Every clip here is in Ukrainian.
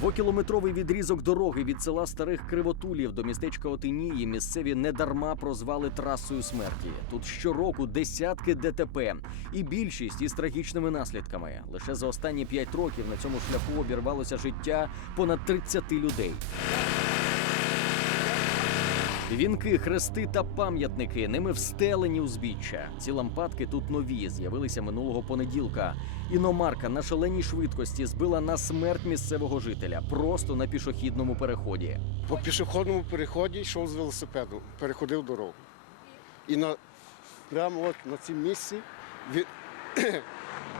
Двокілометровий відрізок дороги від села Старих Кривотулів до містечка Отинії місцеві недарма прозвали трасою смерті. Тут щороку десятки ДТП і більшість із трагічними наслідками. Лише за останні п'ять років на цьому шляху обірвалося життя понад 30 людей. Вінки, хрести та пам'ятники ними встелені узбіччя. Ці лампадки тут нові, з'явилися минулого понеділка. Іномарка на шаленій швидкості збила на смерть місцевого жителя просто на пішохідному переході. По пішохідному переході йшов з велосипеду, переходив дорогу. І на, прямо от на цьому місці від,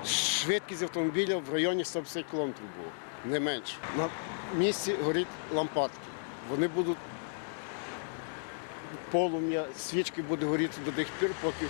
швидкість автомобіля в районі 150 км було, не менше. На місці горять лампадки. Вони будуть полум'я, свічки буде горіти до тих пір, поки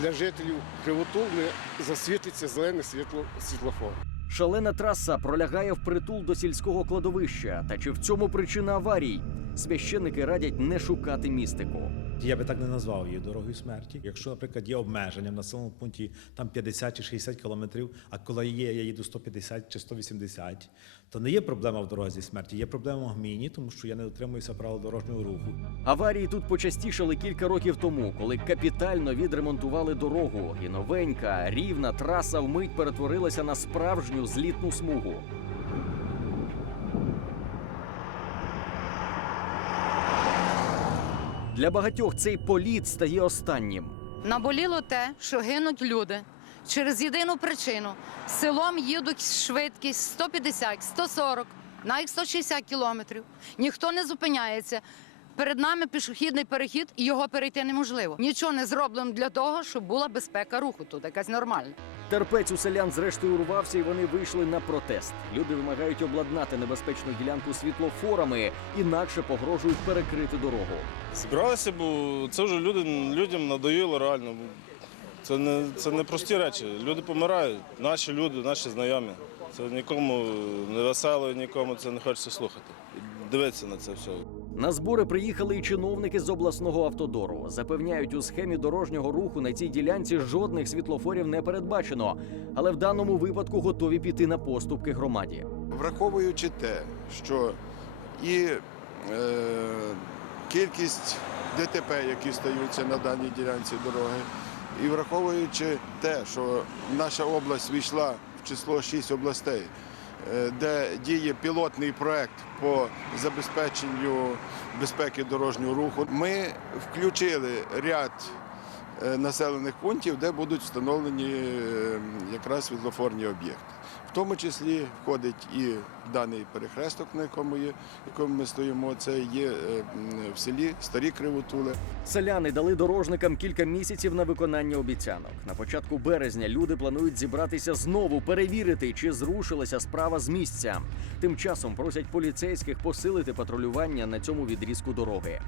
для жителів Кривотул не засвітиться зелене світло світлофор. Шалена траса пролягає впритул до сільського кладовища. Та чи в цьому причина аварій? Священники радять не шукати містику. Я би так не назвав її дорогою смерті. Якщо, наприклад, є обмеження в населеному пункті там 50 чи 60 кілометрів, а коли є, я їду 150 чи 180, то не є проблема в дорозі смерті, є проблема в гміні, тому що я не дотримуюся правил дорожнього руху. Аварії тут почастішали кілька років тому, коли капітально відремонтували дорогу, і новенька рівна траса вмить перетворилася на справжню злітну смугу. Для багатьох цей політ стає останнім. Наболіло те, що гинуть люди через єдину причину. Селом їдуть швидкість 150, 140, навіть 160 кілометрів. Ніхто не зупиняється. Перед нами пішохідний перехід, і його перейти неможливо. Нічого не зроблено для того, щоб була безпека руху тут, якась нормальна. Терпець у селян зрештою урвався, і вони вийшли на протест. Люди вимагають обладнати небезпечну ділянку світлофорами, інакше погрожують перекрити дорогу. Збиралися, бо це вже люди, людям надоїло реально. Це не, це не прості речі. Люди помирають, наші люди, наші знайомі. Це нікому не весело, нікому це не хочеться слухати. Дивитися на це все. На збори приїхали і чиновники з обласного автодору. Запевняють, у схемі дорожнього руху на цій ділянці жодних світлофорів не передбачено, але в даному випадку готові піти на поступки громаді. враховуючи те, що і е, кількість ДТП, які стаються на даній ділянці дороги, і враховуючи те, що наша область війшла в число 6 областей, де діє пілотний проект по забезпеченню безпеки дорожнього руху, ми включили ряд е, населених пунктів, де будуть встановлені е, якраз світлофорні об'єкти. В тому числі входить і даний перехресток, на якому є, якому ми стоїмо. Це є е, в селі Старі Кривотули. Селяни дали дорожникам кілька місяців на виконання обіцянок. На початку березня люди планують зібратися знову, перевірити, чи зрушилася справа з місця. Тим часом просять поліцейських посилити патрулювання на цьому відрізку дороги.